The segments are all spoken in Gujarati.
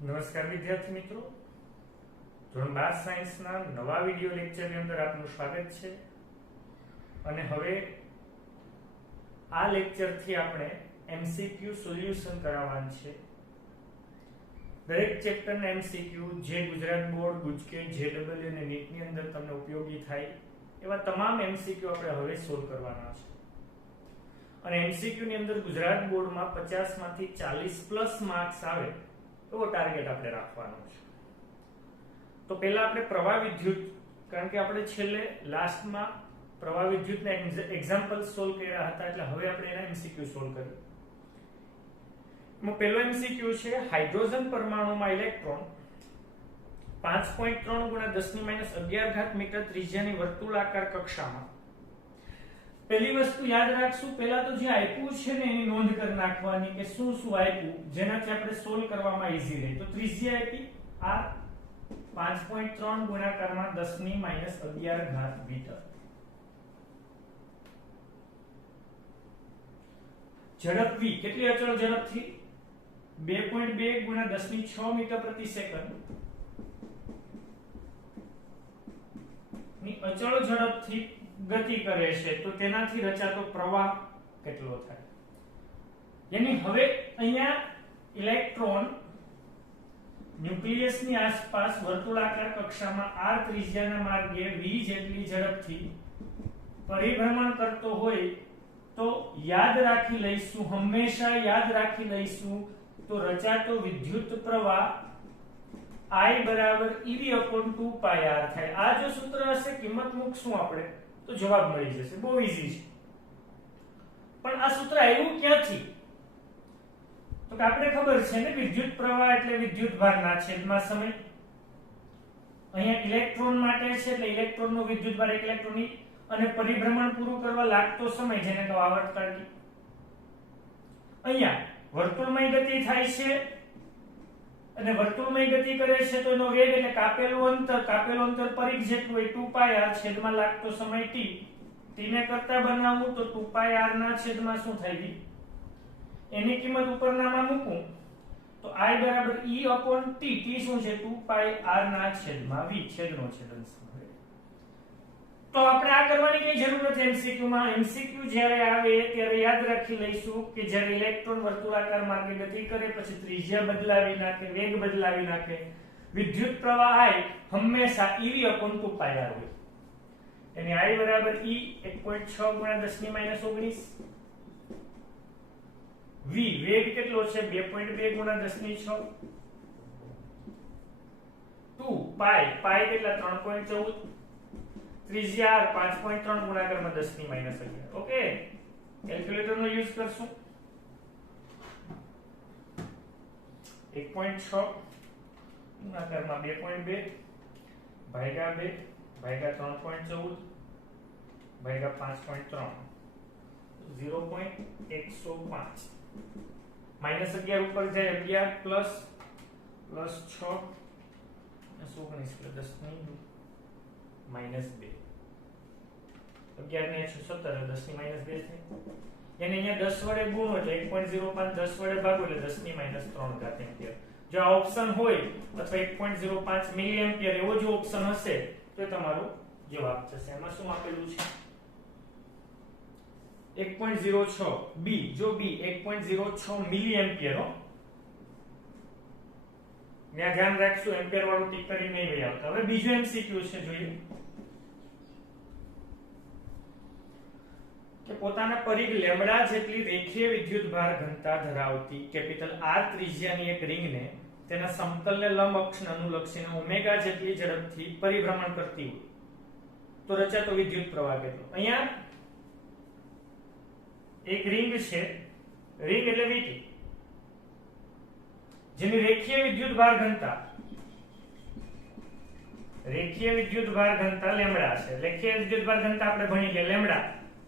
નમસ્કાર વિદ્યાર્થી મિત્રો, ધોરણ 12 સાયન્સના નવા વિડિયો લેક્ચરની અંદર આપનું સ્વાગત છે. અને હવે આ લેક્ચરથી આપણે એમસીક્યુ સોલ્યુશન કરાવવાનું છે. દરેક ચેપ્ટરના એમસીક્યુ જે ગુજરાત બોર્ડ, ગુજકેટ, જેડબલ્યુ અને નીટની અંદર તમને ઉપયોગી થાય એવા તમામ એમસીક્યુ આપણે હવે સોલ્વ કરવાના છે. અને એમસીક્યુ ની અંદર ગુજરાત બોર્ડમાં 50 માંથી 40 પ્લસ માર્ક્સ આવે એવો ટાર્ગેટ આપણે રાખવાનો છે. તો પહેલા આપણે પ્રવાહ વિદ્યુત, કારણ કે આપણે છેલ્લે લાસ્ટમાં પ્રવાહ વિદ્યુતના એક્ઝામ્પલ સોલ્વ કર્યા હતા, એટલે હવે આપણે એના એમસીક્યુ સોલ્વ કરીએ. એમાં પહેલો એમસીક્યુ છે, હાઇડ્રોજન પરમાણુમાં ઇલેક્ટ્રોન 5.3 × 10⁻11 મીટર ત્રિજ્યાની વર્તુળાકાર કક્ષામાં. પહેલી વસ્તુ યાદ રાખશું, પહેલા તો જે આપ્યું છે ને એની નોંધ કરી નાખવાની કે શું શું આપ્યું, જેનાથી આપણે સોલ્વ કરવામાં ઈઝી રહે. તો ત્રિજ્યા આપી r 5.3 ગુણાકારમાં 10⁻11 મીટર. ઝડપ v કેટલી અચળ ઝડપથી 2.2 × 10⁶ મીટર પ્રતિ સેકન્ડ ની અચળ ઝડપથી ગતિ કરે છે, તો તેનાથી રચાતો પ્રવાહ કેટલો થાય? યાની હવે અહીંયા ઇલેક્ટ્રોન ન્યુક્લિયસની આસપાસ વર્તુળાકાર કક્ષામાં r ત્રિજ્યાના માર્ગે v જેટલી ઝડપથી પરિભ્રમણ કરતો હોય તો યાદ રાખી લઈશું, હંમેશા યાદ રાખી લઈશું, તો રચાતો વિદ્યુત પ્રવાહ I = ev/2πr થાય. આ જો સૂત્ર હશે, કિંમત મૂકશું આપણે તો જવાબ મળી જશે. બહુ ઈઝી છે. પણ આ સૂત્ર આવ્યું ક્યાંથી? તો કે આપણે ખબર છે ને, વિદ્યુત પ્રવાહ એટલે વિદ્યુતભારના છેદમાં સમય. અહીંયા ઇલેક્ટ્રોન માટે છે એટલે ઇલેક્ટ્રોનનો વિદ્યુતભાર એક ઇલેક્ટ્રોનની, અને પરિભ્રમણ પૂરું કરવા લાગતો સમય, જેને કહો આવર્તકાળ. અહીંયા વર્તુળમય ગતિ થાય છે, અને વર્તુળમય ગતિ કરે છે તો એનો વેગ એટલે કાપેલું અંતર પરિઘ જેટલું હોય 2πr છેદમાં લાગતો સમય t. t ને કરતા બનાવવું તો 2πr ના છેદમાં શું થાય બી, એની કિંમત ઉપરનામાં મૂકું તો I = e/t. t શું છે? 2πr ના છેદમાં v, છેદનો છેદંશ. તો આપણે આ કરવાની કઈ જરૂર નથી એમસીક્યુ માં. એમસીક્યુ જ્યારે આવે ત્યારે યાદ રાખી લઈશું કે જ્યારે ઇલેક્ટ્રોન વર્તુળાકાર માર્ગે ગતિ કરે, પછી ત્રિજ્યા બદલાવી નાખે, વેગ બદલાવી નાખે, વિદ્યુત પ્રવાહ I હંમેશા ev/2πr હોય. એની I = e 1.6 × 10⁻19. v વેગ કેટલો છે? 2.2 × 10⁶. 2 પાઈ કેટલા? 3.14. ત્રિજ્યા 5.3 ગુણાકારમાં 10⁻11. ઓકે, કેલ્ક્યુલેટર નો યુઝ કરશું. 1.6 ગુણાકારમાં 2.2 ભાગ્યા 2 ભાગ્યા 3.14 ભાગ્યા 5.3 0.105. -11 ઉપર જાય 11 પ્લસ 6 19 10 -2. 11 ને 17 10 ની -2 થાય. એને અહીંયા 10 વડે ગુણો એટલે 1.05, 10 વડે ભાગો એટલે 10 ની -3 એમ્પિયર. જો આ ઓપ્શન હોય અથવા 1.05 મિલી એમ્પિયર એવો જો ઓપ્શન હશે તો તમારો જવાબ થશે. એમાં શું આપેલું છે? 1.06 બી. જો બી 1.06 મિલી એમ્પિયર હો, ત્યાં ધ્યાન રાખશું, એમ્પિયર વાળું ટીક કરી નહીં લઈ આવતા. હવે બીજો એમસીક્યુ છે, જોઈએ કે પોતાના પરિઘ લેમ્બડા જેટલી રેખીય વિદ્યુતભાર ઘનતા ધરાવતી કેપિટલ R ત્રિજ્યાની એક રિંગને તેના સમતલને લંબ અક્ષને અનુલક્ષીને ઓમેગા જેટલી ઝડપથી પરિભ્રમણ કરતી હોય તો રચાતો વિદ્યુત પ્રવાહ કેટલો? અહીંયા એક રિંગ છે, રિંગ એટલે વીટી, જેની રેખીય વિદ્યુતભાર ઘનતા લેમ્બડા છે. રેખીય વિદ્યુતભાર ઘનતા આપણે ભણી ગયા, લેમ્બડા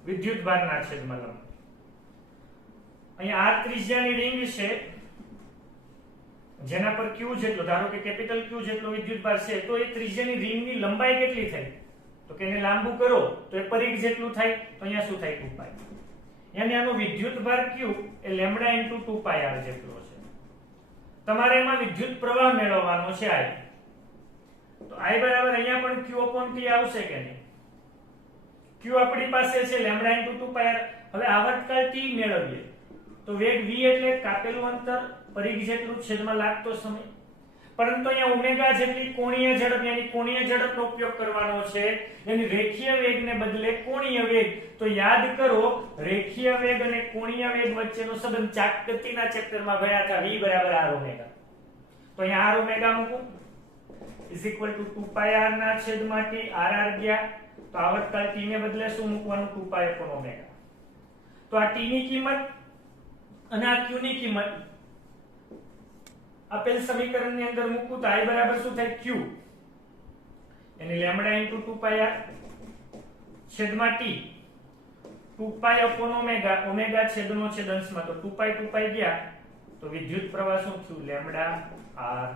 વિદ્યુતભારના છેદમાં લંબ. અહીંયા r ત્રિજ્યાની રિંગ છે, જેના પર q જેટલો, ધારો કે કેપિટલ q જેટલો વિદ્યુતભાર છે, તો એ ત્રિજ્યાની રિંગની લંબાઈ કેટલી થાય? તો કે એને લાંબુ કરો તો એ પરિઘ જેટલું થાય. તો અહીંયા શું થાય? 2π. યાની આનો વિદ્યુતભાર q એ લેમ્બડા * 2πr જેટલો છે. તમારે એમાં વિદ્યુત પ્રવાહ મેળવવાનો છે I તો I બરાબર અહીંયા પણ q upon t આવશે કે નહીં q આપણી પાસે છે લેમ્બડા * 2πr હવે આવર્તકાળ t મેળવીએ તો વેગ v એટલે કાપેલું અંતર પરિઘ જેટલું છેદમાં લાગતો સમય પરંતુ અહીંયા ઓમેગા જેટલી કોણીય ઝડપ યાની કોણીય ઝડપનો ઉપયોગ કરવાનો છે યાની રેખીય વેગને બદલે કોણીય વેગ તો યાદ કરો રેખીય વેગ અને કોણીય વેગ વચ્ચેનો સંબંધ ચાકગતિના ચેપ્ટરમાં ભણ્યા હતા v બરાબર r ઓમેગા તો અહીંયા r ઓમેગા મૂકું = 2πr ના છેદમાં t r ગયા તો આવર્તકાળ t ને બદલે શું મૂકવાનું 2π / ઓમેગા તો આ t ની કિંમત અને આ q ની કિંમત આપેલ સમીકરણની અંદર મૂકું તો I બરાબર શું થાય q એની લેમ્બડા * 2πr છેદમાં t 2π / ઓમેગા ઓમેગા છેદનો છેદ અંશમાં તો 2π ગયા તો વિદ્યુત પ્રવાહ શું થયું લેમ્બડા r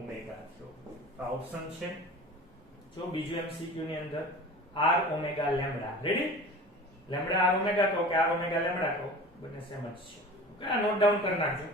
ઓમેગા થયો તો ઓપ્શન છે જો બીજું MCQ ની અંદર r omega lambda ready lambda r omega કહો કે r ઓમેગા લેમ્બડા કહો બંને સેમ જ છે ઓકે આ નોટ ડાઉન કરી નાખજો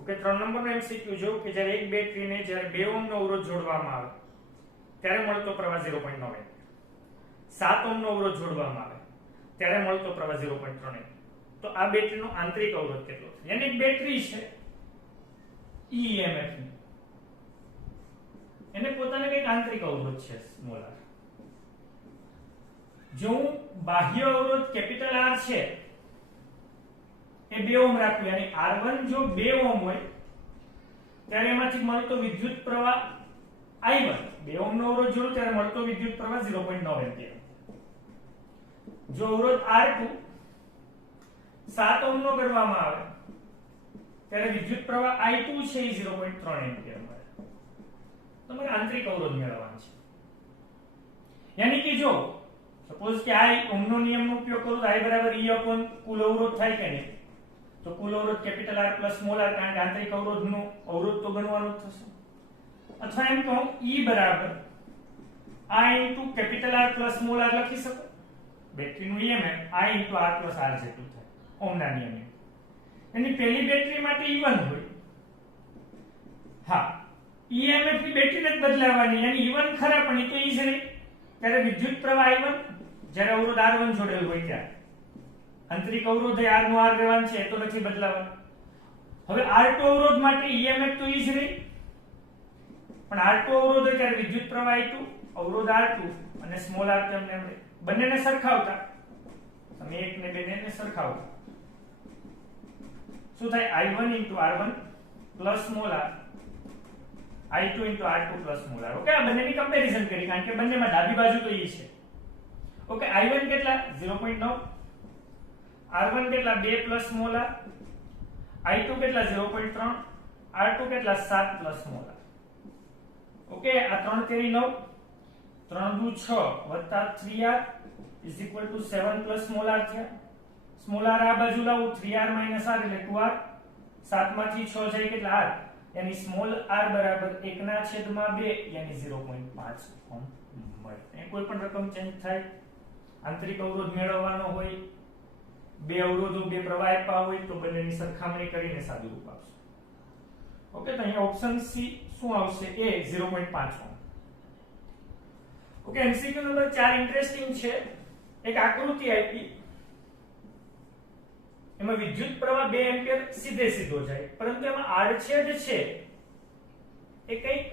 ઓકે 3 નંબરનો MCQ જો કે જ્યારે એક બેટરીને જ્યારે 2 ઓહ્મનો અવરોધ જોડવામાં આવે ત્યારે મળતો પ્રવાહ 0.9 એમ્પિયર 7 ઓહ્મનો અવરોધ જોડવામાં આવે ત્યારે મળતો પ્રવાહ 0.3 એમ્પિયર તો આ બેટરીનો આંતરિક અવરોધ કેટલો છે યાની એક બેટરી છે EMF ની એને પોતાને કંઈક આંતરિક અવરોધ છે સ્મોલ r જો હું બાહ્ય અવરોધ કેપિટલ R છે એ 2 ઓહ્મ રાખું યાની R1 જો 2 ઓહ્મ હોય ત્યારે એમાંથી મળતો વિદ્યુત પ્રવાહ I1 2 ઓહ્મનો અવરોધ જોડું ત્યારે મળતો વિદ્યુત પ્રવાહ 0.9 એમ્પિયર જો અવરોધ R2 7 ઓહ્મનો કરવામાં આવે ત્યારે વિદ્યુત પ્રવાહ I2 છે એ 0.3 એમ્પિયર મળે તમારે આંતરિક અવરોધ મેળવવાનો છે યાની કે જો સપોઝ કે I ઓહ્મનો નિયમનો ઉપયોગ કરું તો I બરાબર E upon કુલ અવરોધ થાય કે નહીં તો કુલ અવરોધ capital R plus small r કારણ કે આંતરિક અવરોધનો અવરોધ તો ગણવાનો થશે અથવા એમ કહું E બરાબર I * capital R plus small r લખી શકો બેટરીનું EMF I * R plus R જેટલું થાય ઓહ્મના નિયમે એની પહેલી બેટરી માટે E1 હોય હા EMF ની બેટરીને જ બદલાવવાની યાની E1 ખરા પણ એ તો ઈ જ રહી ત્યારે વિદ્યુત પ્રવાહ I1 જ્યારે અવરોધ R1 જોડેલું હોય ત્યારે આંતરિક અવરોધ R નો R રહેવાનું છે એ તો નથી બદલાવાનો હવે R2 અવરોધ માટે EMF તો ઈ જ રહી પણ R2 અવરોધ હોય ત્યારે વિદ્યુત પ્રવાહ I2 અવરોધ R2 અને સ્મોલ r તેમને બંનેને સરખાવતા તમે એક ને બેને સરખાવો શું થાય I1 * R1 plus small r I2 * R2 plus small r okay આ બંનેની કમ્પેરીઝન કરી કારણ કે બંનેમાં ડાબી બાજુ તો ઈ છે ઓકે I1 કેટલા 0.9 R1 કેટલા 2 પ્લસ સ્મોલ r I2 કેટલા 0.3 R2 કેટલા 7 પ્લસ સ્મોલ r ઓકે આ 3 તેરી 9 3 દુ 6 વત્તા 3r = 7 પ્લસ સ્મોલ r થયા સ્મોલ r આ બાજુ લાવું 3r - r એટલે 2r 7 માંથી 6 જાય કેટલા r યાની સ્મોલ r બરાબર 1/2 યાની 0.5 ઓહ્મ મળે એ કોઈ પણ રકમ ચેન્જ થાય આંતરિક અવરોધ મેળવવાનો હોય બે અવરોધો બે પ્રવાહ આપ્યા હોય તો બંનેની સરખામણી કરીને સાદું રૂપ આપશો ઓકે તો અહીંયા ઓપ્શન સી શું આવશે એ 0.5 ohm okay MCQ number 4 interesting છે એક આકૃતિ આપી એમાં વિદ્યુત પ્રવાહ 2 એમ્પિયર સીધો જાય પરંતુ એમાં આડછેદ છે એ કંઈક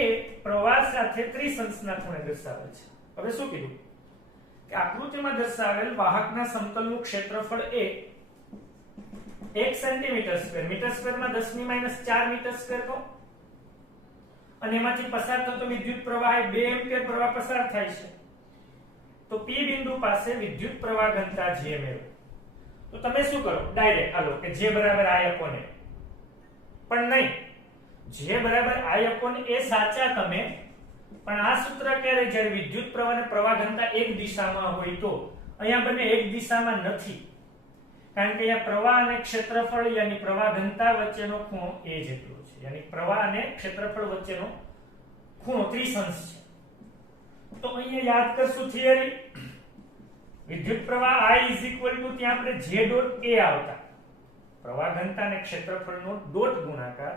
એ પ્રવાહ સાથે 30 અંશના ખૂણે દર્શાવે છે હવે શું કીધું કે આકૃતિમાં દર્શાવેલ વાહકના સમતલનું ક્ષેત્રફળ એ 1 સેન્ટીમીટર સ્ક્વેર મીટર સ્ક્વેરમાં 10 ની -4 મીટર સ્ક્વેર કહો અને એમાંથી પસાર થતો વિદ્યુત પ્રવાહ 2 એમ્પિયર પ્રવાહ પસાર થાય છે તો P બિંદુ પાસે વિદ્યુત પ્રવાહ ઘનતા J મેળવો તો તમે શું કરો ડાયરેક્ટ હાલો કે J બરાબર I upon A પણ નહીં જે બરાબર I upon A સાચા તમે, પણ આ સૂત્ર ક્યારે, જ્યારે વિદ્યુત પ્રવાહ અને પ્રવાહ ઘનતા એક દિશામાં હોય તો. અહીંયા બંને એક દિશામાં નથી, કારણ કે અહીંયા પ્રવાહ અને ક્ષેત્રફળ યાની પ્રવાહ ઘનતા વચ્ચેનો ખૂણો a જેટલો છે, યાની પ્રવાહ અને ક્ષેત્રફળ વચ્ચેનો ખૂણો 30 અંશ છે. તો અહીંયા યાદ કરશું થિયરી, વિદ્યુત પ્રવાહ I ત્યાં આપણે J ડોટ A આવતા, પ્રવાહ ઘનતા અને ક્ષેત્રફળનો ડોટ ગુણાકાર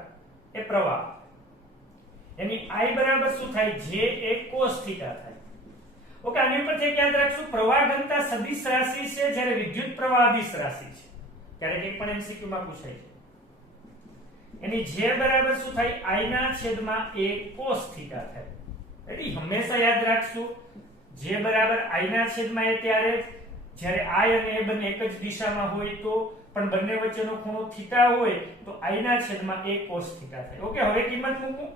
એ પ્રવાહ, એની I બરાબર શું થાય, J એ cos થીટા થાય. ઓકે, આની ઉપરથી યાદ રાખશું પ્રવાહ ઘનતા સદિશ રાશિ છે, જ્યારે વિદ્યુત પ્રવાહ અદિશ રાશિ છે. ક્યારેક એક પણ MCQ માં પૂછાય છે. એની J બરાબર શું થાય, I ના છેદમાં A cos થીટા થાય. એટલે હંમેશા યાદ રાખશું J બરાબર I ના છેદમાં A ત્યારે જ્યારે I અને A બંને એક જ દિશામાં હોય તો, પણ બંને વચ્ચેનો ખૂણો થીટા હોય તો I ના છેદમાં A cos થીટા થાય. ઓકે, હવે કિંમત મૂકું.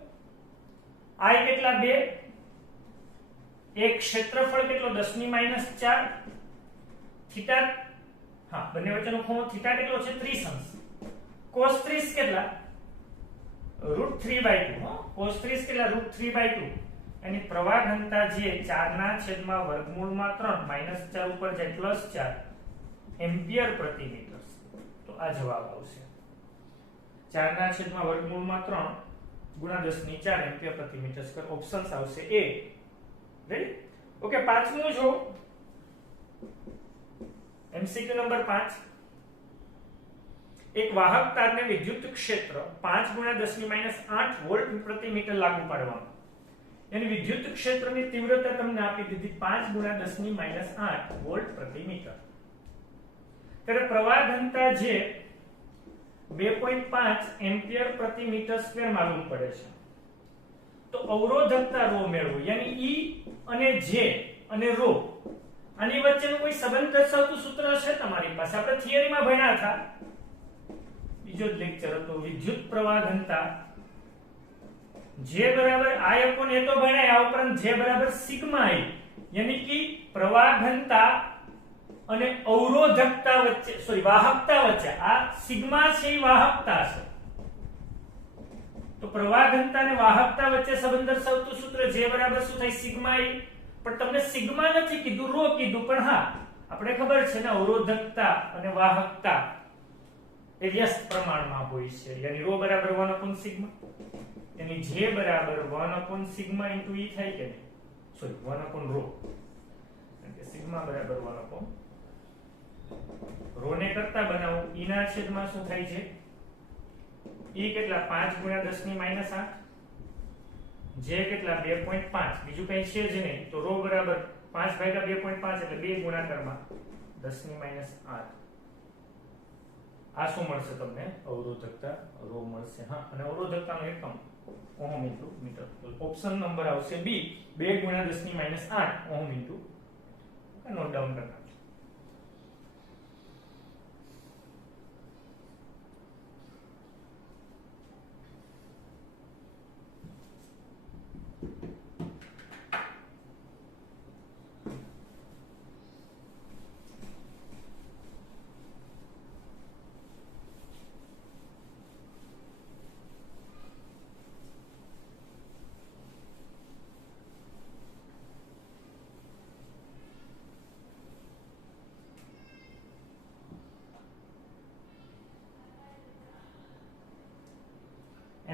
I કેટલા 2, એક ક્ષેત્રફળ કેટલો 10 ની -4, થીટા હા બંને વચ્ચેનો ખૂણો થીટા કેટલો છે 30 અંશ, cos 30 કેટલા √3/2, cos 30 કેટલા √3/2. એની પ્રવાહ ઘનતા જે 4 ના છેદમાં વર્ગમૂળમાં 3 -4 ઉપર જાય +4 એમ્પિયર પ્રતિ મીટર. તો આ જવાબ આવશે 4 ના છેદમાં વર્ગમૂળમાં 3 ગુણા 10 ની 4 એમ્પિયર પ્રતિ મીટર સ્ક્વેર. ઓપ્શન્સ આવશે A. રેડી? ઓકે, પાંચમું જો MCQ નંબર 5. એક વાહક તારને વિદ્યુત ક્ષેત્ર 5 ગુણ્યા 10 ની -8 વોલ્ટ પ્રતિ મીટર લાગુ પાડવામાં, એની વિદ્યુત ક્ષેત્રની તીવ્રતા તમને આપી દીધી 5 ગુણ્યા 10 ની -8 વોલ્ટ પ્રતિ મીટર. ત્યારે પ્રવાહ ઘનતા જે 2.5 એમ્પિયર પ્રતિ મીટર સ્ક્વેર માલુમ પડે છે. તો અવરોધકતા ρ મેળવો, યાની E અને J અને ρ, આની વચ્ચેનો કોઈ સંબંધ દર્શાવતું સૂત્ર છે તમારી પાસે? આપણે થિયરીમાં ભણ્યા હતા, બીજો જ લેક્ચર હતો. વિદ્યુત પ્રવાહ ઘનતા J બરાબર I upon A તો ભણ્યા, આ ઉપરાંત J બરાબર સિગ્મા I, યાની કે પ્રવાહ ઘનતા અને અવરોધકતા વચ્ચે, સોરી વાહકતા વચ્ચે, આ સિગ્મા છે એ વાહકતા છે. તો પ્રવાહ ઘનતા અને વાહકતા વચ્ચે સંબંધ દર્શાવતું સૂત્ર J બરાબર શું થાય, સિગ્મા I. પણ તમને સિગ્મા નથી કીધું, ρ કીધું, પણ હા આપણે ખબર છે ને અવરોધકતા અને વાહકતા એ વ્યસ્ત પ્રમાણમાં હોય છે, યાની ρ બરાબર 1/σ, એની J બરાબર 1/σ into E થાય કે નહીં, સોરી 1/ρ, એટલે સિગ્મા બરાબર 1/ρ ને કરતા બનાવું, E ના છેદમાં શું થાય છે, E કેટલા 5 ગુણ્યા 10 ની -8, J કેટલા 2.5, બીજું કઈ છે જ નહીં, તો ρ બરાબર 5 ભાગ્યા 2.5 એટલે 2 ગુણાકારમાં 10 ની -8. આ શું મળશે તમને, અવરોધકતા ρ મળશે. હા, અને અવરોધકતાનો એકમ ઓહમ ઇન્ટુ મીટર. તો ઓપ્શન નંબર આવશે B, 2 ગુણ્યા 10 ની -8 ઓહમ ઇન્ટુ. નોટ ડાઉન કરना.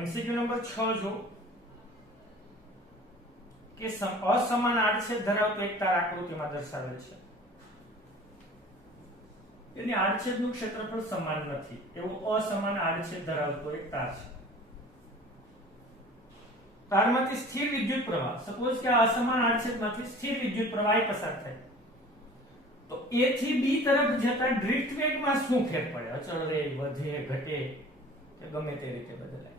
MCQ નંબર 6 જો કે અસમાન આડછેદ ધરાવતો એક તાર આકૃતિમાં દર્શાવેલ છે, એની આડછેદનું ક્ષેત્રફળ સમાન નથી એવું અસમાન આડછેદ ધરાવતો એક તાર છે. તારમાંથી સ્થિર વિદ્યુત પ્રવાહ, સપોઝ કે આ અસમાન આડછેદમાંથી સ્થિર વિદ્યુત પ્રવાહ પસાર થાય, તો A થી B તરફ જતા ડ્રિફ્ટ વેગમાં શું ફેર પડે, અચળ રહે, વધે, ઘટે કે ગમે તે રીતે બદલાય.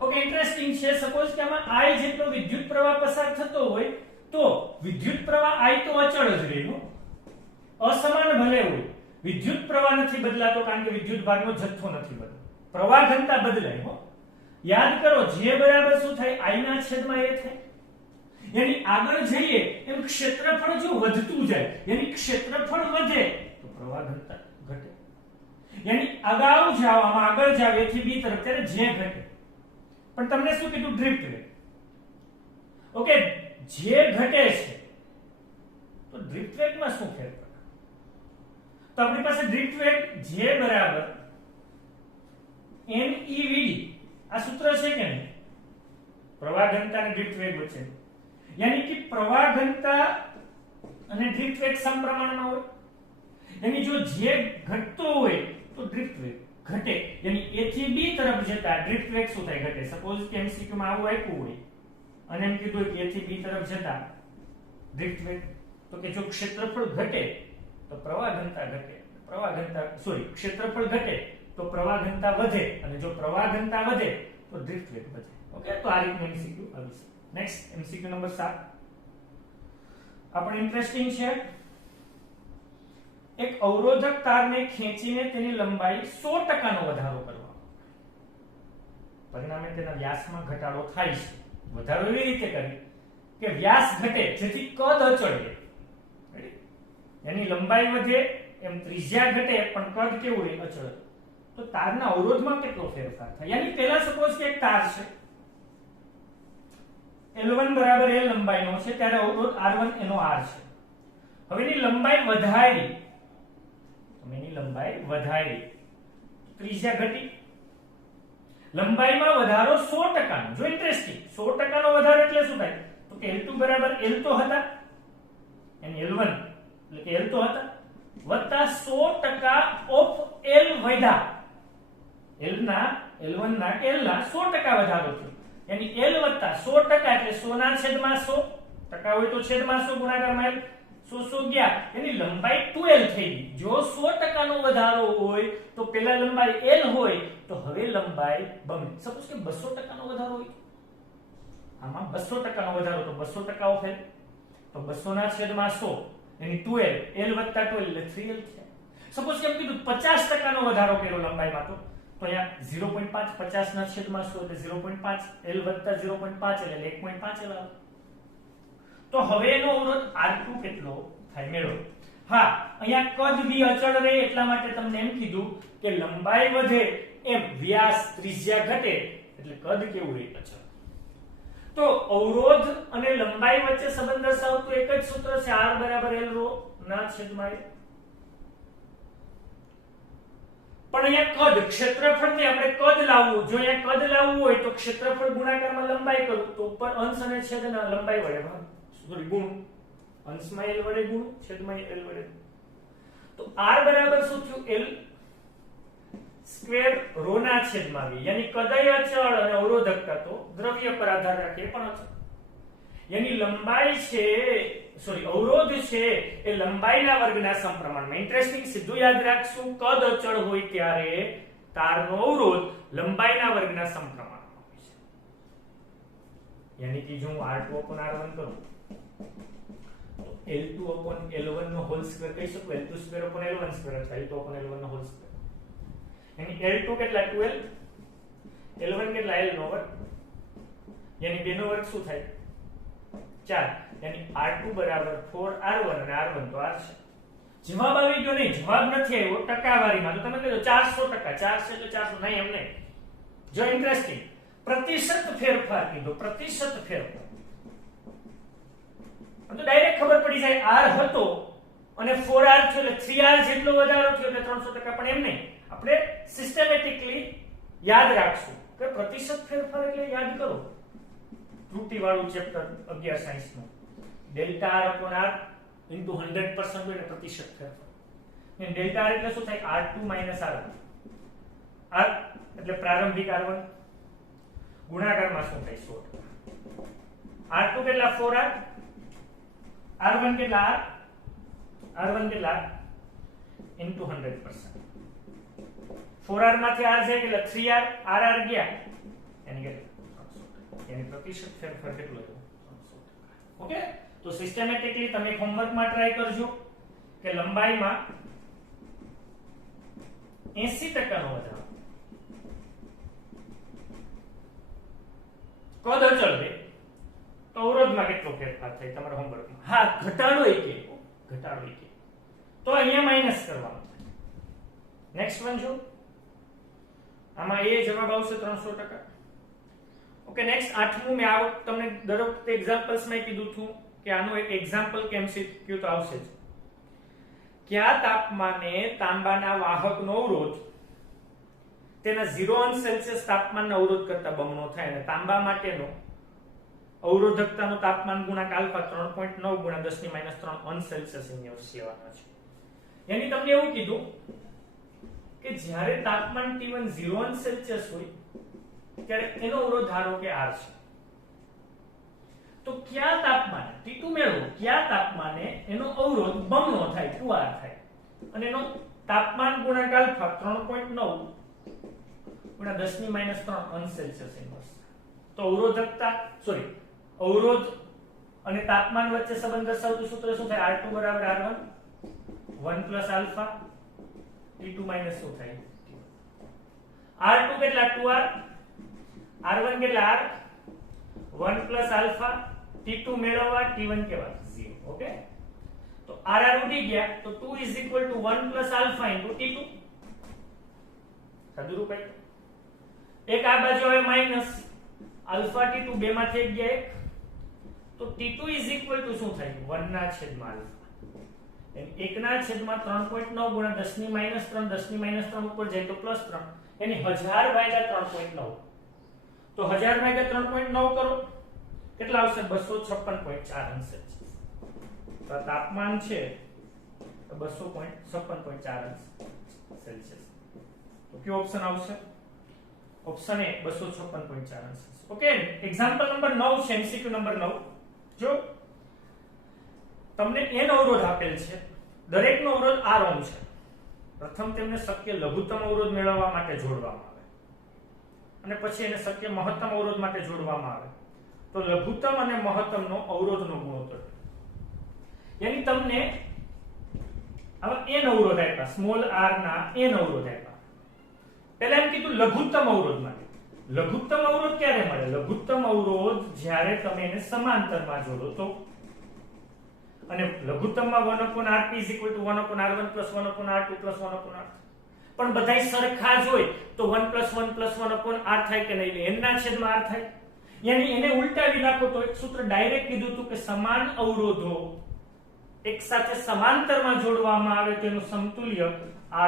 ઓકે, ઇન્ટરેસ્ટિંગ છે. સપોઝ કે આમાં I જેટલો વિદ્યુત પ્રવાહ પસાર થતો હોય તો વિદ્યુત પ્રવાહ I તો અચળ જ રહે, અસમાન ભલે હોય, વિદ્યુત પ્રવાહ નથી બદલાતો કારણ કે વિદ્યુત ભાગનો જથ્થો નથી બદલાતો, પ્રવાહ ઘનતા બદલાય. યાદ કરો J બરાબર શું થાય, I ના છેદમાં A થાય, યાની આગળ જઈએ એમ ક્ષેત્રફળ જો વધતું જાય, યાની ક્ષેત્રફળ વધે તો પ્રવાહ ઘનતા ઘટે, યાની અગાઉ જાવ, આમાં આગળ જાવ A થી B તરફ ત્યારે J ઘટે. પણ તમને શું કીધું? ડ્રિફ્ટ વેગ. ઓકે, જે ઘટે છે તો ડ્રિફ્ટ વેગમાં શું ફેરફાર? તો આપણી પાસે ડ્રિફ્ટ વેગ જે બરાબર NEVD આ સૂત્ર છે કે નહીં? પ્રવાહ ઘનતા અને ડ્રિફ્ટ વેગ વચ્ચે, યાની કે પ્રવાહ ઘનતા અને ડ્રિફ્ટ વેગ સમપ્રમાણમાં હોય. યાની જો જે ઘટતો હોય તો ડ્રિફ્ટ વેગ ઘટે, યાની A થી B તરફ જતા ડ્રિફ્ટ વેગ શું થાય? ઘટે. સપોઝ કે MCQ માં આવું આપ્યું હોય અને એમ કીધું કે A થી B તરફ જતા ડ્રિફ્ટ વેગ, તો કે જો ક્ષેત્રફળ ઘટે તો પ્રવાહ ઘનતા ઘટે, ક્ષેત્રફળ ઘટે તો પ્રવાહ ઘનતા વધે, અને જો પ્રવાહ ઘનતા વધે તો ડ્રિફ્ટ વેગ વધે. ઓકે, તો આ રીતનું MCQ આવી છે. નેક્સ્ટ MCQ નંબર 7 આપણે ઇન્ટરેસ્ટિંગ છે. એક અવરોધક તારને ખેંચીને તેની લંબાઈ 100% નો વધારો કરવા, પરિણામે તેના વ્યાસમાં ઘટાડો થાય છે. વધારો એવી રીતે કરી કે વ્યાસ ઘટે જેથી કદ અચળ રહે. એની લંબાઈ વધે એમ ત્રિજ્યા ઘટે પણ કદ કેવું રહે? અચળ. તો તારના અવરોધમાં કેટલો ફેરફાર થાય? યાની પહેલા સપોઝ કે એક તાર છે L1 બરાબર L લંબાઈનો છે, ત્યારે અવરોધ R1 એનો R છે. હવે એની લંબાઈ વધારી, ત્રિજ્યા ઘટી, લંબાઈમાં વધારો 100% નો. જો ઇન્ટરેસ્ટિંગ, 100% નો વધારો એટલે શું થાય? તો કે L2 બરાબર L તો હતા, એની L1 એટલે કે L તો હતા, વત્તા 100% ઓફ L વધ્યા. L1 ના L ના 100% વધારો થયો, યાની L વત્તા 100% એટલે 100 ના છેદમાં 100, ટકા હોય તો છેદમાં 100 ગુણાકારમાં L, 100 ગયા, એની લંબાઈ 2L થઈ ગઈ. જો 100% નો વધારો હોય તો પેલા લંબાઈ L હોય તો હવે લંબાઈ બમણી. સપોઝ કે 200% નો વધારો હોય, આમાં 200% નો વધારો તો 200% ઓફ L, તો 200 ના છેદમાં 100 એની 2L, L વત્તા 2L એટલે 3L છે. સપોઝ કે એમ કીધું 50% નો વધારો કર્યો લંબાઈમાં, તો અહીંયા 0.5, 50 ના છેદમાં 100 એટલે 0.5, L વત્તા 0.5 એટલે 1.5 L આવે. તો હવે એનો અવરોધ R2 કેટલો થાય મેળવો. હા, અહીંયા કદ v અચળ રહે એટલા માટે તમને એમ કીધું કે લંબાઈ વધે એમ વ્યાસ ત્રિજ્યા ઘટે એટલે કદ કેવું રહે? અચળ. તો અવરોધ અને લંબાઈ વચ્ચે સંબંધ દર્શાવતું એક જ સૂત્ર છે, R બરાબર L રો ના છેદમાં L. પણ અહીંયા કદ, ક્ષેત્રફળને આપણે કદ લાવવું, જો અહીંયા કદ લાવવું હોય તો ક્ષેત્રફળ ગુણાકારમાં લંબાઈ કરું તો ઉપર અંશ અને છેદના લંબાઈ વડે ગુણું, અંશમાં L વડે ગુણું, છેદમાં L વડે. તો R બરાબર શું થયું? L સ્ક્વેર રો ના છેદમાં v, યાની કદય અચળ અને અવરોધકતા તો દ્રવ્ય પર આધાર રાખે પણ અચળ. યાની લંબાઈ છે, અવરોધ છે એ લંબાઈના વર્ગના સમપ્રમાણમાં. ઇન્ટરેસ્ટિંગ, સીધું યાદ રાખશું, કદ અચળ હોય ત્યારે તારનો અવરોધ લંબાઈના વર્ગના સમપ્રમાણમાં હોય છે. યાની કે જો હું R2/R1 કરું તો L2/L1 નો હોલ સ્ક્વેર કહી શકું, L2/L1 સ્ક્વેર અથવા L2/L1 નો હોલ સ્ક્વેર. યાની L2 કેટલા? 2L, L1 કેટલા? L નો વર્ગ, યાની 2 નો વર્ગ શું થાય? 4. યાની R2 બરાબર 4R1 અને R1 તો R છે. જવાબ આવી ગયો નહીં, જવાબ નથી આવ્યો ટકાવારીમાં, તો તમે કહેજો 400%, 4 છે એટલે 400 નહીં, એમ નહીં. જો ઇન્ટરેસ્ટિંગ, પ્રતિશત ફેરફાર કીધો, પ્રતિશત ફેરફાર તો ડાયરેક્ટ ખબર પડી જાય R હતો અને 4R થયો એટલે 3R જેટલો વધારો થયો એટલે 300%. પણ એમ નહીં, આપણે સિસ્ટમેટિકલી યાદ રાખશું કે પ્રતિશત ફેરફાર એટલે યાદ કરો ત્રુટી વાળું ચેપ્ટર 11 સાયન્સ નું, delta R upon R into 100% હોય એટલે પ્રતિશત ફેરફાર. ને ડેલ્ટા R એટલે શું થાય? R2 minus R1. R એટલે પ્રારંભિક R1 ગુણાકારમાં શું થાય? 100%. R2 કેટલા? 4R, R1 કેટલા? R1 કેટલા? into 100%. 4R માંથી R જાય એટલે 3R, RR ગયા એની કેટલા? यानी प्रतिशत फेरफार કેટલો થયો? 300%. ઓકે, તો સિસ્ટમેટિકલી તમે હોમવર્કમાં ટ્રાય કરજો કે લંબાઈમાં 80% નો વધારો, કદ અચળ રહે તો અવરોધમાં કેટલો ફેરફાર થાય તમારા હોમવર્કમાં. હા, ઘટાડો એ કે તો અહીંયા માઈનસ કરવાનું. નેક્સ્ટ વન જો આમાં એ જવાબ આવશે 300%. ઓકે નેક્સ્ટ આઠમું મેં આ તમને દર વખતે એક્ઝામ્પલ્સ માં કીધું હતું કે આનું એક એક્ઝામ્પલ કે MCQ તો આવશે જ. કયા તાપમાને તાંબાના વાહકનો અવરોધ તેના 0°C તાપમાનના અવરોધ કરતા બમણો થાય અને તાંબા માટેનો અવરોધકતાનું તાપમાન ગુણાંક આલ્ફા 3.9 ગુણ્યા 10⁻³ અંશ સેવાનો છે. યાની તમને એવું કીધું કે જ્યારે તાપમાન T1 0°C હોય ત્યારે એનો અવરોધ ધારો કે R છે. તો કયા તાપમાને T2 મેળવો, કયા તાપમાને એનો અવરોધ બમણો થાય 2R થાય અને એનો તાપમાન ગુણાંક આલ્ફા 3.9 ગુણ્યા 10⁻³ અંશ ઇન્વર્સ. તો અવરોધકતા અવરોધ અને તાપમાન વચ્ચે સંબંધ દર્શાવતું સૂત્ર શું થાય? R2 બરાબર R1 1 plus alpha T2 minus શું થાય? R2 કેટલા 2R, R1 કેટલા R 1 પ્લસ આલ્ફા T2 મેળવવા T1 કેવા 0. ઓકે તો RR ઉડી ગયા તો 2 1 પ્લસ આલ્ફા T2 સાદું રૂપાય. એક આ બાજુ આવે માઈનસ આલ્ફા T2 બે માંથી એક ગયા એક તો T2 શું થાય 1 ના છેદમાં આલ્ફા એમ 1 ના છેદમાં 3.9 ગુણ્યા 10⁻³ ઉપર જાય તો +3 એની 1000 ભાગ્યા 3.9 તો 1000 ભાગ્યા 3.9 કરો કેટલા આવશે 256.4 અંશ. તો તાપમાન છે 256.4 અંશ સેલ્સિયસ. તો કયો ઓપ્શન આવશે? ઓપ્શન એ 256.4 અંશ. ઓકે એક્ઝામ્પલ નંબર 9 છે MCQ નંબર 9. જો તમને n અવરોધ આપેલ છે, દરેકનો અવરોધ R ઓહ્મ છે. પ્રથમ તેમને શક્ય લઘુત્તમ અવરોધ મેળવવા માટે જોડવામાં આવે અને પછી એને શક્ય મહત્તમ અવરોધ માટે જોડવામાં આવે. તો લઘુત્તમ અને મહત્તમનો અવરોધનો ગુણોત્તર યાની તમને આવા n અવરોધ આપ્યા, સ્મોલ r ના n અવરોધ આપ્યા. પહેલા એમ કીધું લઘુત્તમ અવરોધ માટે. લઘુત્તમ અવરોધ ક્યારે મળે? લઘુત્તમ અવરોધ જ્યારે તમે એને સમાંતરમાં જોડો તો. અને લઘુત્તમમાં 1/Rp = 1/R1 + 1/R2 + 1/R3. પણ બધાય સરખા જ હોય તો 1 + 1 + 1/R થાય કે નહીં? n ના છેદમાં r થાય. યાની એને ઉલટાવી નાખો તો એક સૂત્ર ડાયરેક્ટ કીધું હતું કે સમાન અવરોધો એક સાથે સમાંતરમાં જોડવામાં આવે તો એનું સમતુલ્ય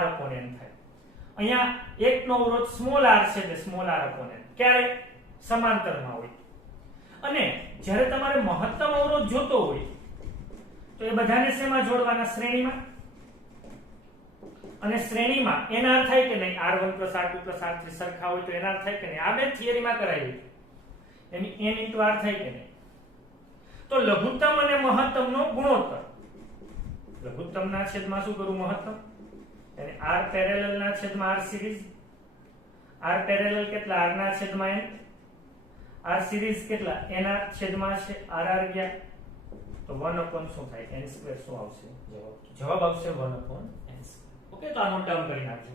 R/n થાય. અહીંયા એકનો અવરોધ સ્મોલ r છે એટલે સ્મોલ r/n ક્યારે સમાંતરમાં હોય. અને જ્યારે તમારે મહત્તમ અવરોધ જોતો હોય તો એ બધાને શેમાં જોડવાના? શ્રેણીમાં. અને શ્રેણીમાં nr થાય કે નહીં? R1 + R2 + R3 સરખા હોય તો nr થાય કે નહીં? આ બે થિયરીમાં કરાવી એની n * r થાય કે નહીં? તો લઘુત્તમ અને મહત્તમનો ગુણોત્તર લઘુત્તમના છેદમાં શું કરું? મહત્તમ. એટલે r પેરેલલ ના છેદમાં r સિરીઝ. r પેરેલલ કેટલા? r ના છેદમાં n. r સિરીઝ કેટલા? nr છેદમાં છે rr ગયા તો 1/n શું થાય? n² શું આવશે? જવાબ આવશે 1/n². ઓકે તો આ નોટ ડાઉન કરી નાખજો.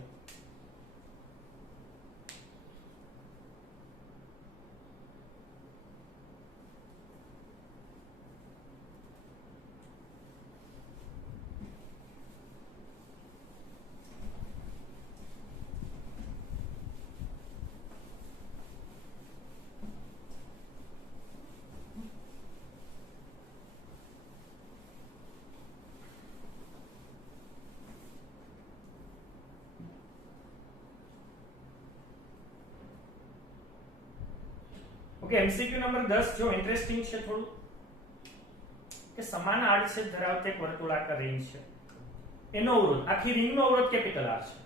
ઓકે MCQ નંબર 10 જો ઇન્ટરેસ્ટિંગ છે થોડું કે સમાન આડછેદ ધરાવતી એક વર્તુળાકાર રિંગ છે. એનો અવરોધ આખી રિંગનો અવરોધ કેપિટલ R છે.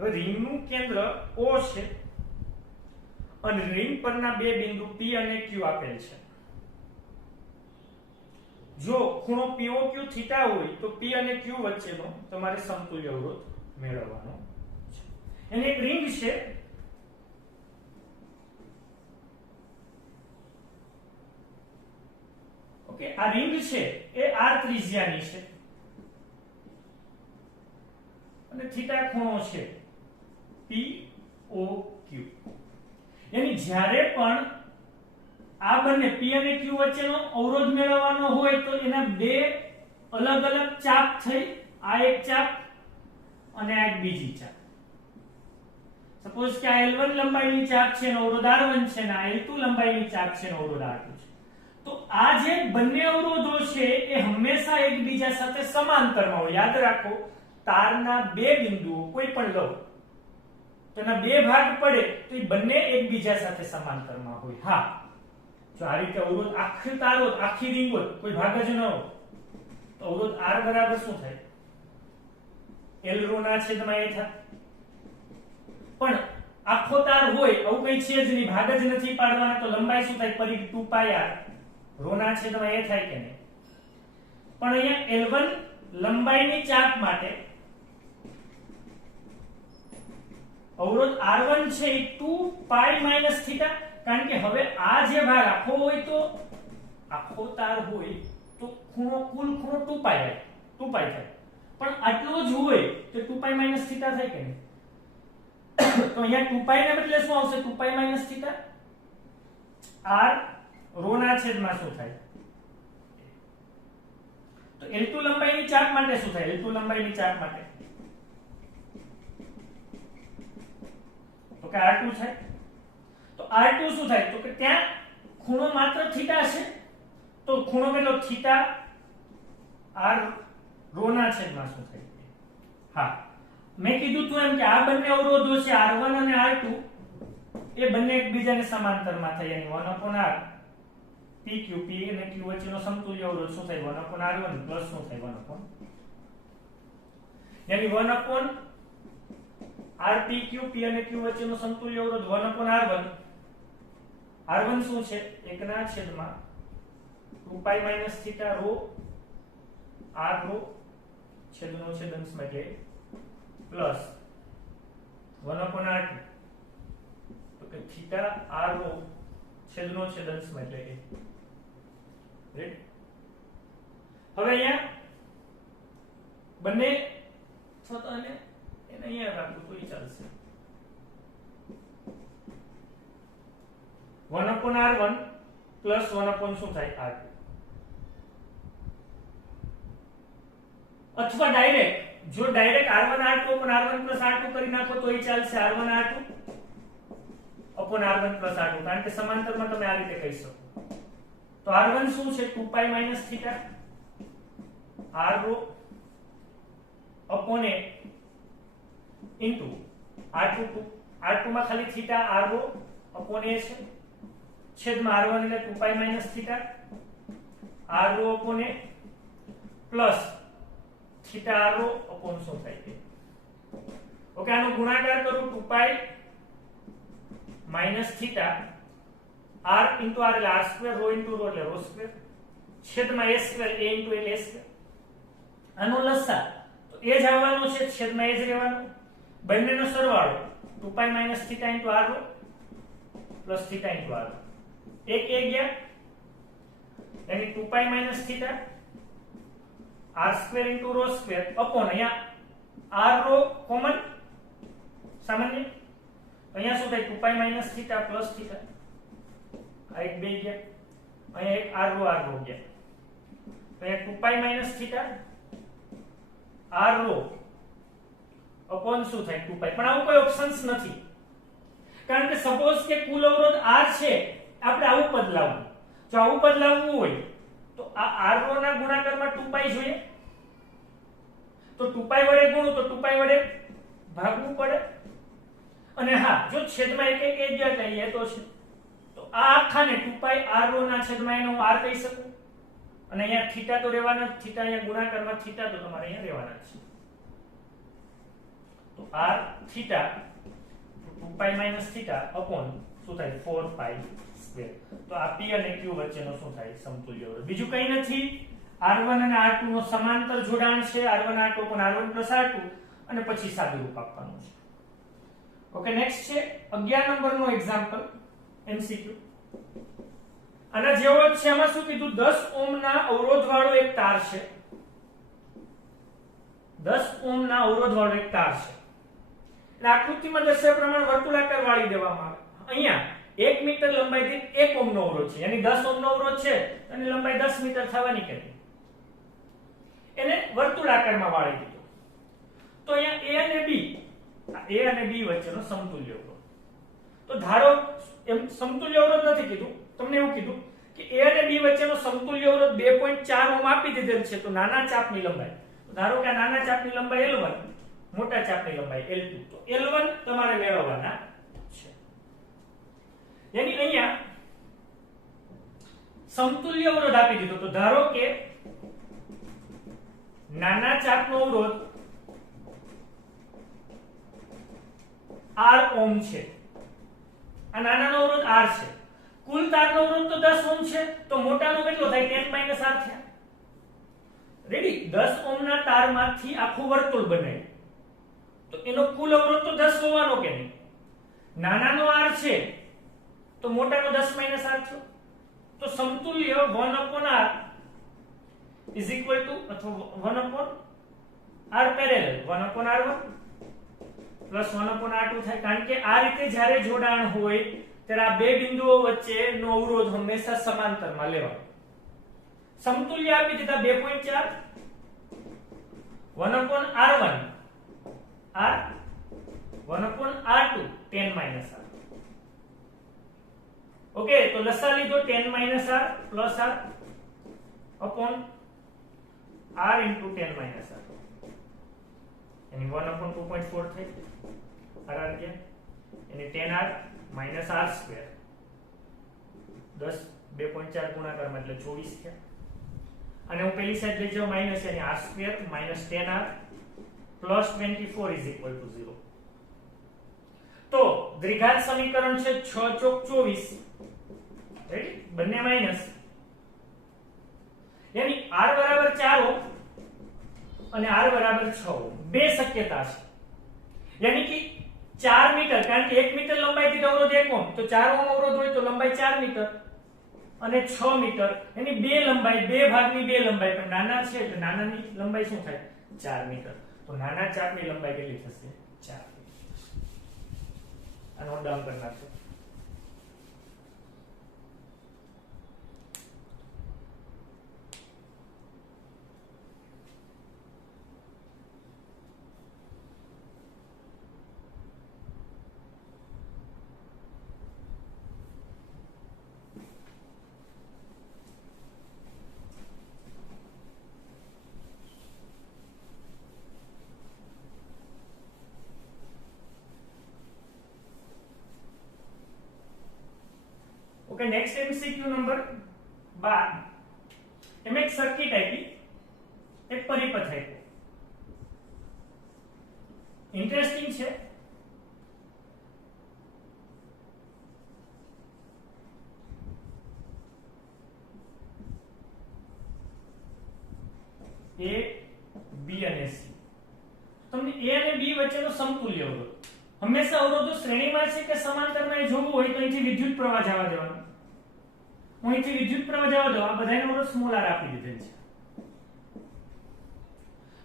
હવે રિંગનું કેન્દ્ર O છે અને રિંગ પરના બે બિંદુ P અને Q આપેલ છે. જો ખૂણો POQ થીટા હોય તો P અને Q વચ્ચેનો તમારે સમતુલ્ય અવરોધ મેળવવાનો છે. એને એક રિંગ છે. ઓકે આ રિંગ છે એ r ત્રિજ્યાની છે અને થીટા ખૂણો છે POQ. યાની જ્યારે પણ આ બંને P અને Q વચ્ચેનો અવરોધ મેળવવાનો હોય તો એના બે અલગ અલગ ચાપ થઈ, આ એક ચાપ અને આ એક બીજી ચાપ. સપોઝ કે આ L1 લંબાઈની ચાપ છે અને અવરોધ R1 છે અને આ L2 લંબાઈની ચાપ છે અને અવરોધ R2 છે, તો આ જે બંને અવરોધો છે એ હંમેશા એકબીજા સાથે સમાંતરમાં હોય. યાદ રાખો, તારના બે બિંદુઓ કોઈ પણ લો તો એના બે ભાગ પડે તો એ બંને એકબીજા સાથે સમાંતરમાં હોય. હા, જો આ રીતે અવરોધ આખી તાર હોત, આખી રિંગ હોત, કોઈ ભાગ જ ન હોય, તો અવરોધ R બરાબર શું થાય? L રો ના છેદમાં A થાય. પણ આખો તાર હોય, આવું કઈ છે જ નહીં, ભાગ જ નથી પાડવાના, તો લંબાઈ શું થાય? પરિઘ 2πr રો ના છેદમાં A થાય કે નહીં? પણ અહીંયા L1 લંબાઈની ચાપ માટે અવરોધ R1 છે એ 2π - θ, કારણ કે હવે આ જે ભાગ આખો હોય તો આખો તાર હોય તો ખૂણો કુલ ખૂણો 2π થાય, પણ આટલો જ હોય તો 2π - θ થાય કે નહીં? તો અહીંયા 2π ને બદલે શું આવશે? 2π - θ. r રો ના છેદમાં શું થાય? તો L2 લંબાઈની ચાપ માટે શું થાય? L2 લંબાઈની ચાપ માટે તો કે R2 થાય. તો R2 શું થાય? તો કે ત્યાં ખૂણો માત્ર થીટા છે, તો ખૂણો કેટલો? થીટા r રો ના છેદમાં શું થાય? હા, મેં કીધું તું એમ કે આ બંને અવરોધો છે R1 અને R2 એ બંને એકબીજાને સમાંતરમાં થાય, yani 1/r PQ P અને Q વચ્ચેનો સમતુલ્ય અવરોધ શું થાય? 1/r1 પ્લસ શું થાય? 1/, yani 1/r PQ P અને Q વચ્ચેનો સમતુલ્ય અવરોધ 1/r1. R1 શું છે? 1/2π - θ રો r રો છેદનો છેદ અંશમાં એટલે પ્લસ 1/r2 તો કે થીટા r રો છેદનો છેદ અંશમાં એટલે કે રાઈટ. હવે અહીંયા બંને છતાં એને અહીંયા રાખવું તો ચાલશે. 1/r1 પ્લસ 1/ શું થાય? r2. અથવા ડાયરેક્ટ, જો direct r1 r2 upon r1 plus r2 કરી નાખો તો એ ચાલશે. r1 r2 upon r1 plus r2, કારણ કે સમાંતરમાં તમે આ રીતે કહી શકો. તો r1 શું છે? 2π - θ r rho upon a into r2 માં ખાલી theta r rho upon a છે, છેદમાં r1 એટલે 2π - θ r rho upon a plus theta r rho upon શું થાય છે? ઓકે, આનો ગુણાકાર કરું 2π - θ r into r એટલે r square, rho into rho એટલે રો સ્ક્વેર, છેદમાં a square, a into l a square. આનો લસા તો એ જ આવવાનો છે, છેદમાં એ જ રહેવાનો. બંનેનો સરવાળો 2π - θ into r rho plus θ into r rho. એક એક ગયા, yani 2π - θ r square into rho square upon અહીંયા r રો કોમન સામાન્ય, અહીંયા શું થાય? 2π - θ પ્લસ θ. આ એક બે ગયા, અહીંયા એક r રો ગયા, તો અહીંયા 2π - θ r રો upon શું થાય? 2π. પણ આવું કોઈ ઓપ્શન્સ નથી, કારણ કે સપોઝ કે કુલ અવરોધ r છે, આપણે આવું પદ લાવવું. જો આવું પદ લાવવું હોય તો આ r રો ના ગુણાકારમાં 2π જોઈએ, તો 2π વડે ગુણો તો 2π વડે ભાગવું પડે. અને હા, જો છેદમાં એક એક ગયા કહીએ તો છે, તો આ આખાને 2π r રો ના છેદમાં એનો r કહી શકું. અને અહીંયા થીટા તો રહેવાના જ, થીટા અહીંયા ગુણાકારમાં થીટા તો તમારે અહીંયા રહેવાના છે. તો r થીટા 2π - θ upon શું થાય? 4π સ્ક્વેર. તો આ p અને q વચ્ચેનો શું થાય? સમતુલ્ય અવરોધ. બીજું કંઈ નથી, r1 અને r2 નો સમાંતર જોડાણ છે, r1 r2 upon r1 plus r2, અને પછી સાદું રૂપ આપવાનું છે. ઓકે, નેક્સ્ટ છે 11 નંબરનો એક્ઝામ્પલ MCQ. આના જેવો જ છે. આમાં શું કીધું? 10 ઓહ્મના અવરોધવાળો એક તાર છે, 10 ઓહ્મના અવરોધવાળો એક તાર છે. એટલે આકૃતિમાં દર્શાવ્યા પ્રમાણે વર્તુળાકાર વાળી દેવામાં આવે. અહીંયા 1 મીટર લંબાઈ દીઠ 1 ઓહ્મનો અવરોધ છે, yani 10 ઓહ્મનો અવરોધ છે અને લંબાઈ 10 મીટર થવાની કે એને વર્તુળાકારમાં વાળી દીધો. તો અહીંયા a અને b આ a અને b વચ્ચેનો સમતુલ્ય અવરોધ. તો ધારો એમ સમતુલ્ય અવરોધ નથી કીધું, તમને એવું કીધું કે a અને b વચ્ચેનો સમતુલ્ય અવરોધ 2.4 ઓહ્મ આપી દીધેલ છે. તો નાના ચાપની લંબાઈ, ધારો કે આ નાના ચાપની લંબાઈ L1, મોટા ચાપની લંબાઈ L2. તો L1 તમારે મેળવવાના છે. યાની અહીંયા સમતુલ્ય અવરોધ આપી દીધો. તો ધારો કે નાના ચાપનો અવરોધ R ઓહ્મ છે, આ નાનાનો અવરોધ R છે. કુલ તારનો અવરોધ તો 10 ઓહ્મ છે, તો મોટાનો કેટલો થાય? 10 - R થયા. રેડી? 10 ઓહ્મના તારમાંથી આખું વર્તુળ બને, તો એનો કુલ અવરોધ તો 10 હોવાનો કે નહીં? નાનાનો R છે તો મોટાનો 10 - R થયો. તો સમતુલ્ય 1/R is equal to અથવા 1/R parallel 1/R1 plus 1/R2 થાય. કારણ કે આ રીતે જ્યારે જોડાણ હોય ત્યારે આ બે બિંદુઓ વચ્ચેનો અવરોધ હંમેશા સમાંતરમાં લેવાનો. સમતુલ્ય આપી દીધા 2.4 1/R1 R 1/R2 10 - R. Okay, તો લસા લીધો 10 - R plus R upon R into 10 - R, यानी 1/2.4 થઈ. R ગયા, यानी 10R minus R square 10 2.4 ગુણાકારમાં એટલે 24 થયા. અને હું પેલી સાઈડ લઈ જાઉં માઈનસ, यानी R square minus 10R plus 24 is equal to 0. તો દ્વિઘાત સમીકરણ છે 6 ચોક 24. રેડી? બંને માઈનસ, यानी R बराबर 4 ओम અને R बराबर 6 ओम. બે શક્યતા છે, यानी कि 4 મીટર, કારણ કે 1 મીટર લંબાઈ દીઠ અવરોધ 1 ઓમ, તો 4 ઓમ અવરોધ હોય તો લંબાઈ 4 મીટર અને 6 મીટર, એની બે લંબાઈ, બે ભાગની બે લંબાઈ, પણ નાના છે એટલે નાનાની લંબાઈ શું થાય? 4 મીટર. તો નાના ચાપની લંબાઈ કેટલી થશે? 4. આ નોટ ડાઉન કરી નાખો. Okay, next MCQ number 12. એમાં એક સર્કિટ આપી, એક પરિપથ આપ્યો. ઇન્ટરેસ્ટિંગ છે. A, B અને C. તમને A અને B વચ્ચેનો સમતુલ્ય અવરોધ, હંમેશા અવરોધો શ્રેણીમાં છે કે સમાંતરમાં એ જોવું હોય તો અહીંથી વિદ્યુત પ્રવાહ જવા દેવાનો. હું અહીંથી વિદ્યુત પ્રવાહ જવા દઉં, આ બધાનો અવરોધ સ્મોલ r આપી દીધેલ છે.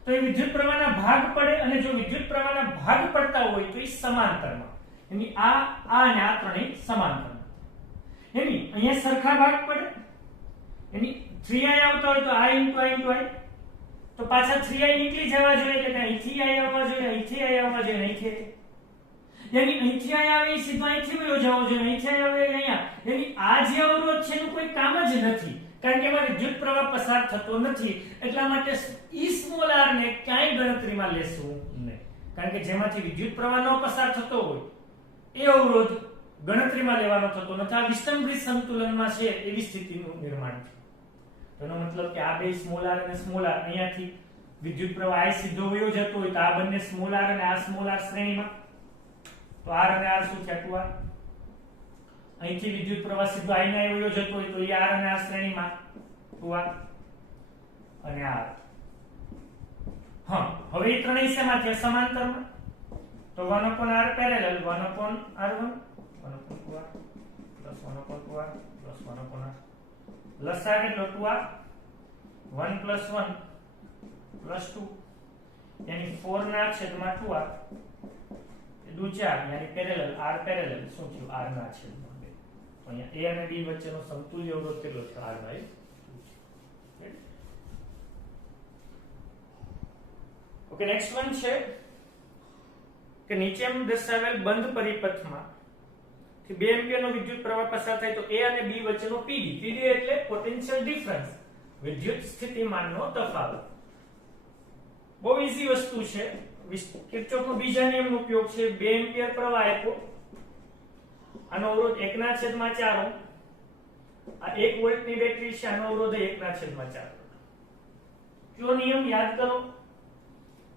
તો એ વિદ્યુત પ્રવાહના ભાગ પડે, અને જો વિદ્યુત પ્રવાહના ભાગ પડતા હોય તો એ સમાંતરમાં, એની આ અને આ ત્રણેય સમાંતરમાં. એની અહીંયા સરખા ભાગ પડે, એની 3i આવતા હોય તો i into i into i, તો પાછા 3i નીકળી જવા જોઈએ, એટલે અહીંથી i આવવા જોઈએ, અહીંથી i આવવા જોઈએ, અહીંથી, यानी અહીંથી i આવે સીધો અહીંથી વયો જવો જોઈએ, અહીંથી i આવે અહીંયા. यानी આ જે અવરોધ છે એનું કોઈ કામ જ નથી, કારણ કે એમાં વિદ્યુત પ્રવાહ પસાર થતો નથી. એટલા માટે ઈ સ્મોલ r ને ક્યાંય ગણતરીમાં લેશું નહીં, કારણ કે જેમાંથી વિદ્યુત પ્રવાહ ન પસાર થતો હોય એ અવરોધ ગણતરીમાં લેવાનો થતો નથી. આ વિષમભિન્ન સંતુલનમાં છે એવી સ્થિતિનું નિર્માણ છે. એનો મતલબ કે આ બે સ્મોલ r અને સ્મોલ r, અહીંયાથી વિદ્યુત પ્રવાહ i સીધો વયો જતો હોય તો આ બંને સ્મોલ r અને આ સ્મોલ r શ્રેણીમાં, તો r અને r શું છે? 2r. અહીંથી વિદ્યુત પ્રવાહ સીધો i ને વયો જતો હોય તો એ r અને r શ્રેણીમાં 2r અને r. હા, હવે એ ત્રણેય શેમાં છે? સમાંતરમાં. તો 1/r parallel 1/r1 1/2r plus 1/2r plus 1/r. લસા કેટલો? 2r 1 plus 1 plus 2, यानी 4 ના છેદમાં 2r દુ 4, यानी પેરેલલ r પેરેલલ શું થયું? r ના છેદમાં 2. તો અહીંયા a અને b વચ્ચેનો સમતુલ્ય અવરોધ કેટલો છે? r/2 છે. ઓકે, નેક્સ્ટ વન છે કે કે નીચે દર્શાવેલ બંધ પરિપથમાં થી 2 એમ્પિયરનો વિદ્યુત પ્રવાહ પસાર થાય તો A અને B વચ્ચેનો PD એટલે પોટેન્શિયલ ડિફરન્સ, વિદ્યુત સ્થિતિમાનનો તફાવત. બહુ ઈઝી વસ્તુ છે. કિર્ચોફનો બીજા નિયમનો ઉપયોગ છે. 2 એમ્પિયર પ્રવાહ આપ્યો, આનો અવરોધ 1/4 ઓહ્મ, આ 1 વોલ્ટની બેટરી છે, આનો અવરોધ 1/4. કયો નિયમ યાદ કરો?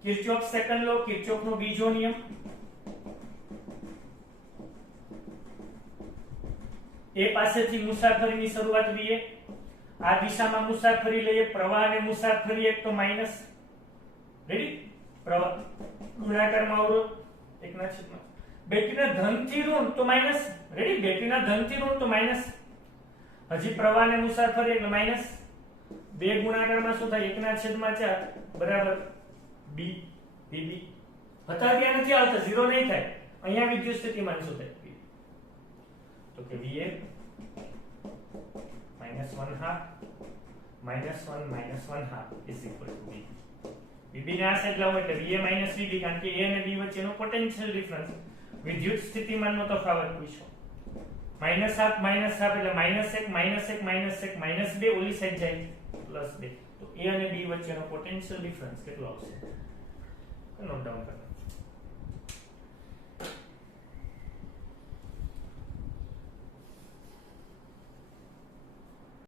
કિર્ચોફ સેકન્ડ લો, કિર્ચોફનો બીજો નિયમ. એ પાસેથી મુસાફરીની શરૂઆત VA, આ દિશામાં મુસાફરી લઈએ, પ્રવાહ અને મુસાફરી એક તો માઈનસ, રેડી, પ્રવાહ ગુણાકારમાં અવરોધ 1/4, બેટરીના ધનથી ઋણ તો માઈનસ, રેડી, બેટરીના ધનથી ઋણ તો માઈનસ, હજી પ્રવાહ અને મુસાફરી એટલે માઈનસ, 2 ગુણાકારમાં શું થાય 1/4 બરાબર B VB. હતા ત્યાં નથી આવતા, 0 નહીં થાય. અહીંયા વિદ્યુત સ્થિતિમાન શું થાય? તો કે VA -1/2 -1 is equal to B. VB ને આ સાઈડ લાવો એટલે VA VB, કારણ કે A અને B વચ્ચેનો પોટેન્શિયલ ડિફરન્સ, વિદ્યુત સ્થિતિમાનનો તફાવત પૂછ્યો. -1/2 એટલે -1 -2 ઓલી સાઈડ જાય +2. તો A અને B વચ્ચેનો પોટેન્શિયલ ડિફરન્સ કેટલો આવશે? નોટ ડાઉન કરો.